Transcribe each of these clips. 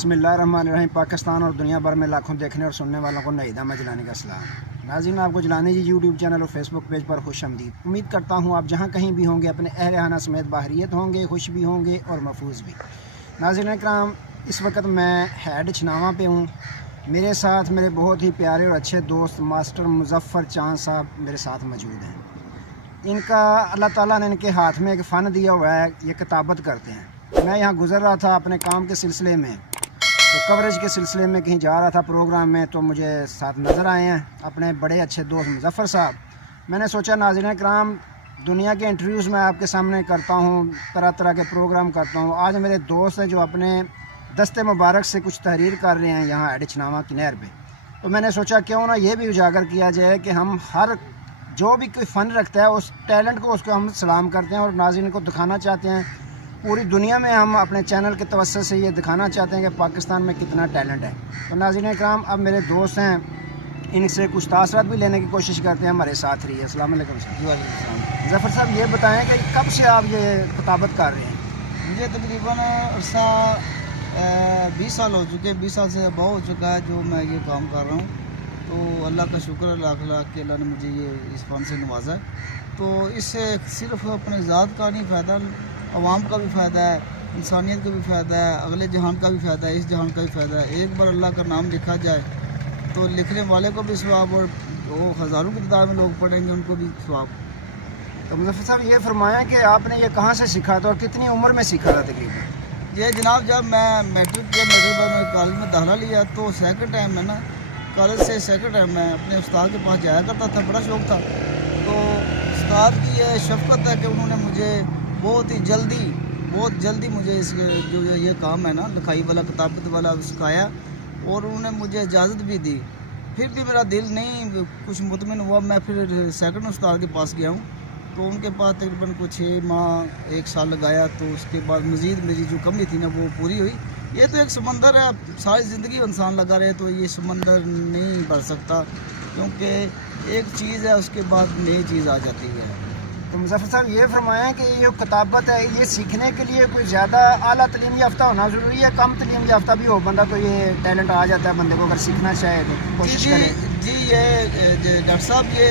बिस्मिल्लाहिर्रहमानिर्रहीम। पाकिस्तान और दुनिया भर में लाखों देखने और सुनने वालों को नईदा में जलाने का सलाम। नाज़रीन, आपको जलानी जी यूट्यूब चैनल और फेसबुक पेज पर खुश आमदीद। उम्मीद करता हूँ आप जहाँ कहीं भी होंगे अपने अहल खाना समेत बाहरियत होंगे, खुश भी होंगे और महफूज भी। नाज़रीन इकराम, इस वक्त मैं हेड छनावा पे हूँ। मेरे साथ मेरे बहुत ही प्यारे और अच्छे दोस्त मास्टर मुज़फ़्फ़र चांद साहब मेरे साथ मौजूद हैं। इनका अल्लाह ताला ने इनके हाथ में एक फ़न दिया हुआ है, ये किताबत करते हैं। मैं यहाँ गुज़र रहा था अपने काम के सिलसिले में, तो कवरेज के सिलसिले में कहीं जा रहा था प्रोग्राम में, तो मुझे साथ नज़र आए हैं अपने बड़े अच्छे दोस्त मुज़फ़्फ़र साहब। मैंने सोचा नाज़रीन इकराम, दुनिया के इंटरव्यूज़ में आपके सामने करता हूँ, तरह तरह के प्रोग्राम करता हूँ। आज मेरे दोस्त हैं जो अपने दस्ते मुबारक से कुछ तहरीर कर रहे हैं यहाँ हेड छनावा की नहर पर। तो मैंने सोचा क्यों ना ये भी उजागर किया जाए कि हम हर जो भी कोई फ़न रखता है उस टैलेंट को उसको हम सलाम करते हैं और नाज़रीन को दिखाना चाहते हैं। पूरी दुनिया में हम अपने चैनल के तवज्जो से ये दिखाना चाहते हैं कि पाकिस्तान में कितना टैलेंट है। तो नाज़रीन इकराम, अब मेरे दोस्त हैं, इनसे कुछ तासरात भी लेने की कोशिश करते हैं। हमारे साथ रहिए। अस्सलाम वालेकुम साहब। मुज़फ़्फ़र साहब, ये बताएं कि कब से आप ये किताबत कर रहे हैं? मुझे तकरीबन 20 साल हो चुके हैं, 20 साल से बहुत हो चुका है जो मैं ये काम कर रहा हूँ। तो अल्लाह का शुक्र है, लाख लाख के अल्लाह ने मुझे ये इस फ़न से नवाजा है। तो इससे सिर्फ अपने ज़ात का नहीं फ़ायदा, अवाम का भी फ़ायदा है, इंसानियत का भी फ़ायदा है, अगले जहान का भी फ़ायदा है, इस जहान का भी फ़ायदा है। एक बार अल्लाह का नाम लिखा जाए तो लिखने वाले को भी सवाब और वो हज़ारों की तादाद में लोग पढ़ेंगे उनको भी सवाब। तो मुज़फ़्फ़र साहब, ये फरमाया कि आपने ये कहाँ से सीखा था और कितनी उम्र में सीखा था तकरीबन? ये जनाब, जब मैं मैट्रिक किया, मैट्रिक बाद मैंने कॉलेज में दाखिला लिया तो सेकंड टाइम में ना, कॉलेज से सेकंड टाइम मैं अपने उस्ताद के पास जाया करता था, बड़ा शौक़ था। तो उस्ताद की ये शफ़क़त है कि उन्होंने मुझे बहुत जल्दी मुझे इस जो ये काम है ना, लिखाई वाला, किताबत वाला, सिखाया और उन्होंने मुझे इजाज़त भी दी। फिर भी मेरा दिल नहीं कुछ मुतमिन हुआ, मैं फिर सेकंड उस्ताद के पास गया हूँ। तो उनके पास तकरीबन कुछ 6 माह 1 साल लगाया। तो उसके बाद मज़ीद मेरी जो कमी थी ना वो पूरी हुई। ये तो एक समंदर है, सारी ज़िंदगी इंसान लगा रहे तो ये समंदर नहीं भर सकता, क्योंकि एक चीज़ है उसके बाद नई चीज़ आ जाती है। तो मुज़फ़्फ़र साहब, ये फरमाया कि ये किताबत है, ये सीखने के लिए कोई ज़्यादा आला तलीम याफ्ता होना ज़रूरी है, कम तलीम याफ्ता भी हो बंदा तो ये टैलेंट आ जाता है बंदे को, अगर सीखना चाहे तो कोशिश करें? जी, ये डॉक्टर साहब, ये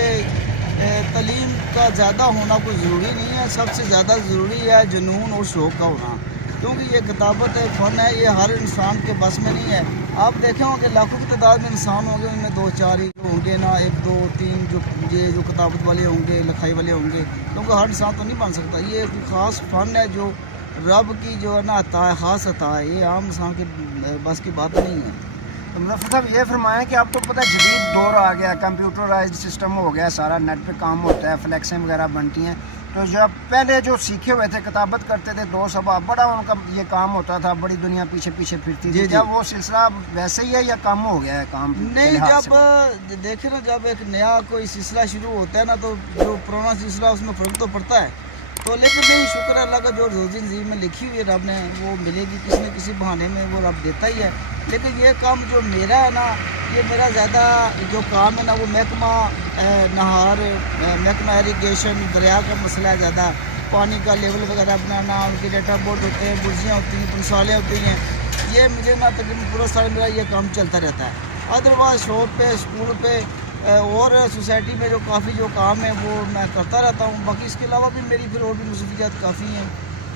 तलीम का ज़्यादा होना कोई ज़रूरी नहीं है। सबसे ज़्यादा ज़रूरी है जुनून और शौक़ का होना, क्योंकि ये किताबत है, फ़न है, ये हर इंसान के बस में नहीं है। आप देखे होंगे लाखों की तादाद में इंसान होंगे, उनमें 2-4 ही होंगे ना, 1-2-3 जो किताबत वाले होंगे, लिखाई वाले होंगे, क्योंकि हर इंसान तो नहीं बन सकता। ये एक ख़ास फ़न है जो रब की जो है ना अता है, ख़ास अता है, ये आम इंसान के बस की बात नहीं है। तो मुज़फ़्फ़र साहब, ये फरमाएं कि आपको पता है जदीद दौर आ गया, कंप्यूटराइज्ड सिस्टम हो गया, सारा नेट पे काम होता है, फ्लैक्सें वगैरह बनती हैं। तो जब पहले जो सीखे हुए थे, किताबत करते थे, 2 सवा बड़ा उनका ये काम होता था, बड़ी दुनिया पीछे पीछे फिरती थी। क्या वो सिलसिला वैसे ही है या कम हो गया है काम? नहीं, जब देखे ना, जब एक नया कोई सिलसिला शुरू होता है ना, तो जो पुराना सिलसिला उसमें फ़र्क तो पड़ता है। तो लेकिन नहीं, शुक्र है अल्लाह का, जो रोज़ी नसीब में लिखी हुई है रब ने, वो मिलेगी किसी न किसी बहाने में, वो रब देता ही है। लेकिन ये काम जो मेरा है ना, ये मेरा ज़्यादा जो काम है ना, वो महकमा नहार, महकमा इरीगेशन, दरिया का मसला है ज़्यादा, पानी का लेवल वगैरह बनाना, उनके डेटा बोर्ड होते हैं, बुर्जियाँ होती हैं, पंसालें होती हैं, ये मुझे ना तकरीबन पूरा साल मेरा ये काम चलता रहता है। अदरवाइज़ शॉप पे, स्कूल पे और सोसाइटी में जो काफ़ी जो काम है वो मैं करता रहता हूँ। बाकी इसके अलावा भी मेरी फिर और भी मसरूफियात काफ़ी हैं।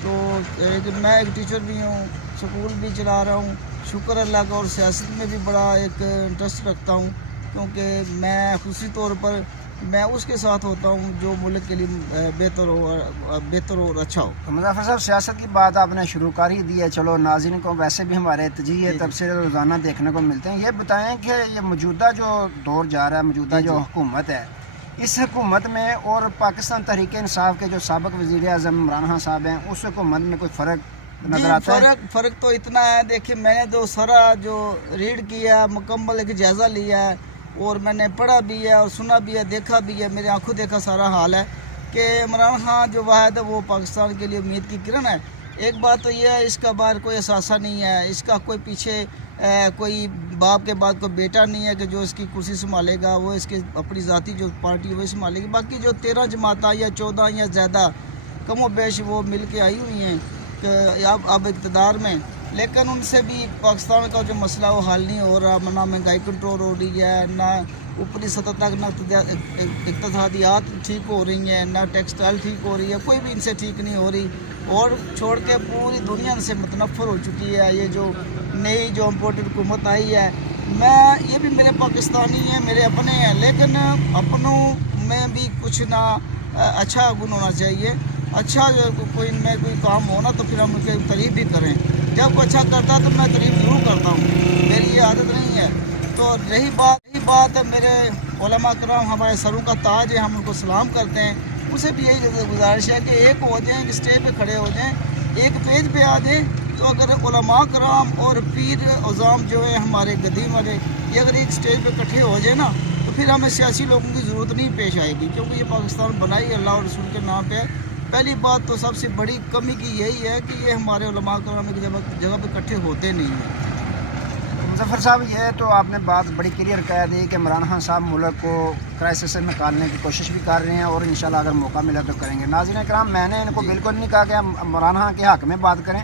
तो मैं एक टीचर भी हूँ, स्कूल भी चला रहा हूँ, शुक्र अल्लाह का, और सियासत में भी बड़ा एक इंटरेस्ट रखता हूँ, क्योंकि मैं खुशी तौर पर मैं उसके साथ होता हूँ जो मुल्क के लिए बेहतर और अच्छा हो। तो मुज़फ़्फ़र साहब, सियासत की बात आपने शुरू कर ही दी है, चलो नाज़रीन को वैसे भी हमारे तजीए तबसरे रोज़ाना देखने को मिलते हैं। ये बताएं कि ये मौजूदा जो दौर जा रहा है, मौजूदा जो हुकूमत है, इस हुकूमत में और पाकिस्तान तहरीक इंसाफ के जो साबिक़ वज़ीर आज़म इमरान खान साहब हैं, उस हुकूमत में कोई फ़र्क नज़र आता है? फ़र्क तो इतना है, देखिए मैंने तो सारा जो रीड किया, मुकम्मल एक जायज़ा लिया है, और मैंने पढ़ा भी है और सुना भी है, देखा भी है, मेरे आंखों देखा सारा हाल है कि इमरान खान जो वाहिद है वो पाकिस्तान के लिए उम्मीद की किरण है। एक बात तो ये है, इसका बाहर कोई असासा नहीं है, इसका कोई पीछे कोई बाप के बाद कोई बेटा नहीं है कि जो इसकी कुर्सी संभालेगा, वो इसकी अपनी ज़ाती जो पार्टी है वो संभालेगी। बाकी जो 13 जमात या 14 या ज़्यादा कमो बेश वो मिल के आई हुई हैं कि अब इक़्तिदार में, लेकिन उनसे भी पाकिस्तान का जो मसला वो हल नहीं हो रहा, ना महंगाई कंट्रोल हो रही है, ना ऊपरी सतह तक ना इक़्तिसादियात ठीक हो रही हैं, ना टेक्सटाइल ठीक हो रही है, कोई भी इनसे ठीक नहीं हो रही। और छोड़ के पूरी दुनिया इनसे मुतनफ़र हो चुकी है। ये जो नई जो इम्पोर्टेड हुकूमत आई है, मैं ये भी मेरे पाकिस्तानी हैं, मेरे अपने हैं, लेकिन अपनों में भी कुछ ना अच्छा गुण होना चाहिए। अच्छा जो कोई इनमें कोई काम हो ना तो फिर हम उनकी तारीफ़ भी करें। जब कोई अच्छा करता है तो मैं तारीफ़ ज़रूर करता हूँ, मेरी ये आदत नहीं है। तो रही बात मेरे उलमा कराम हमारे सरों का ताज है, हम उनको सलाम करते हैं। उसे भी यही गुजारिश है कि एक हो जाएँ, स्टेज पे खड़े हो जाएँ, एक पेज पे आ जाएँ। तो अगर उलमा कराम और पीर उज़ाम जो है हमारे गदीम वाले, ये अगर एक स्टेज पे इकट्ठे हो जाए ना तो फिर हमें सियासी लोगों की ज़रूरत नहीं पेश आएगी, क्योंकि ये पाकिस्तान बनाई अल्लाह और रसूल के नाम पे है। पहली बात तो सबसे बड़ी कमी की यही है कि ये हमारे उलमा कराम एक जगह पे इकट्ठे होते नहीं हैं। मुज़फ़्फ़र साहब, ये तो आपने बात बड़ी क्लियर कह दी कि इमरान खान साहब मुल्क को क्राइसिस से निकालने की कोशिश भी कर रहे हैं और इंशाल्लाह अगर मौका मिला तो करेंगे। नाज़रीन इकराम, मैंने इनको बिल्कुल नहीं कहा कि हम इमरान खान के हक़ में बात करें,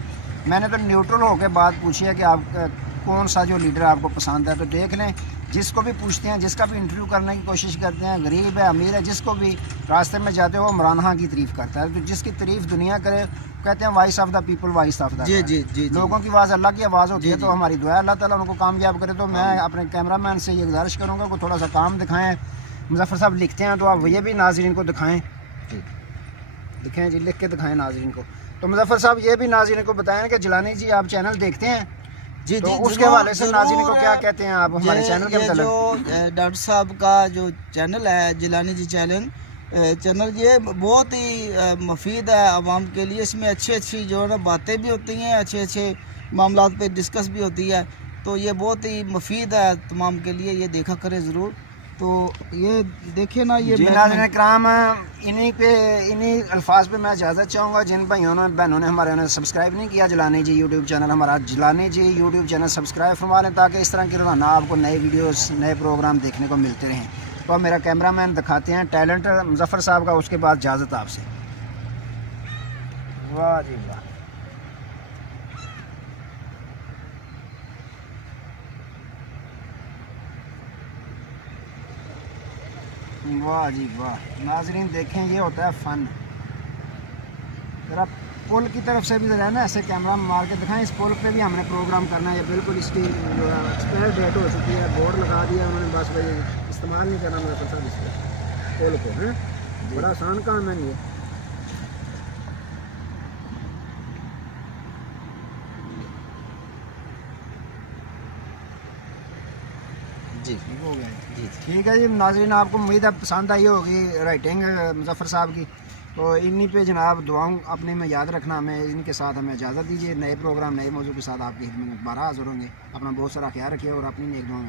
मैंने तो न्यूट्रल होकर बात पूछी है कि आप कौन सा जो लीडर आपको पसंद है। तो देख लें, जिसको भी पूछते हैं, जिसका भी इंटरव्यू करने की कोशिश करते हैं, गरीब है अमीर है, जिसको भी रास्ते में जाते हो वो इमरान खान की तारीफ़ करता है। तो जिसकी तारीफ़ दुनिया करे, कहते हैं voice of the people, voice of the जी जी जी लोगों की आवाज़ अल्लाह की आवाज़ होती है। तो हमारी दुआ अल्लाह ताला उनको कामयाब करे। तो मैं अपने कैमरामैन से ये गुजारिश करूँगा कि थोड़ा सा काम दिखाएँ। मुज़फ़्फ़र साहब लिखते हैं तो आप ये भी नाज़रीन को दिखाएँ, दिखाएँ जी, लिख के दिखाएँ नाज़रीन को। तो मुज़फ़्फ़र साहब ये भी नाज़रीन को बताएं कि जिलानी जी आप चैनल देखते हैं जी तो जी, उसके हवाले से नाज़रीन को क्या कहते हैं आप हमारे चैनल के मतलब? जो डॉक्टर साहब का जो चैनल है जिलानी जी चैनल ये बहुत ही मुफीद है आवाम के लिए। इसमें अच्छी जो है ना बातें भी होती हैं, अच्छे मामलात पे डिस्कस भी होती है। तो ये बहुत ही मुफीद है तमाम के लिए, ये देखा करें ज़रूर। तो ये देखिए ना, ये नाज़रीन इकराम, इन्हीं अल्फाज पे मैं इजाज़त चाहूँगा। जिन भाइयों ने बहनों ने हमारे उन्हें सब्सक्राइब नहीं किया जिलानी जी यूट्यूब चैनल, हमारा जिलानी जी यूट्यूब चैनल सब्सक्राइब फरमा लें ताकि इस तरह की रोज़ाना आपको नए वीडियोस नए प्रोग्राम देखने को मिलते रहें। तो अब मेरा कैमरामैन दिखाते हैं टैलेंट मुज़फ़्फ़र साहब का, उसके बाद इजाज़त आपसे। वाह जी वाह, वाह जी वाह। नाज़रीन देखें, ये होता है फ़न। ज़रा पुल की तरफ से भी ज़रा ना ऐसे कैमरा मार के दिखाएं। इस पुल पे भी हमने प्रोग्राम करना है। ये बिल्कुल इसकी जो है एक्सपायर डेट हो चुकी है, बोर्ड लगा दिया उन्होंने, बस भाई इस्तेमाल नहीं करना मुझे पता इसको पुल को है। बड़ा आसान काम है ये। जी हो गया जी ठीक है जी। नाज़रीन आपको उम्मीद है पसंद आई होगी राइटिंग मुज़फ़्फ़र साहब की। तो इन्हीं पे जनाब दुआओं अपने में याद रखना। हमें इनके साथ हमें इजाज़त दीजिए। नए प्रोग्राम नए मौजू के साथ आपकी खिदमत में दोबारा हाज़िर होंगे। अपना बहुत सारा ख्याल रखिए और अपनी नेक दुआ में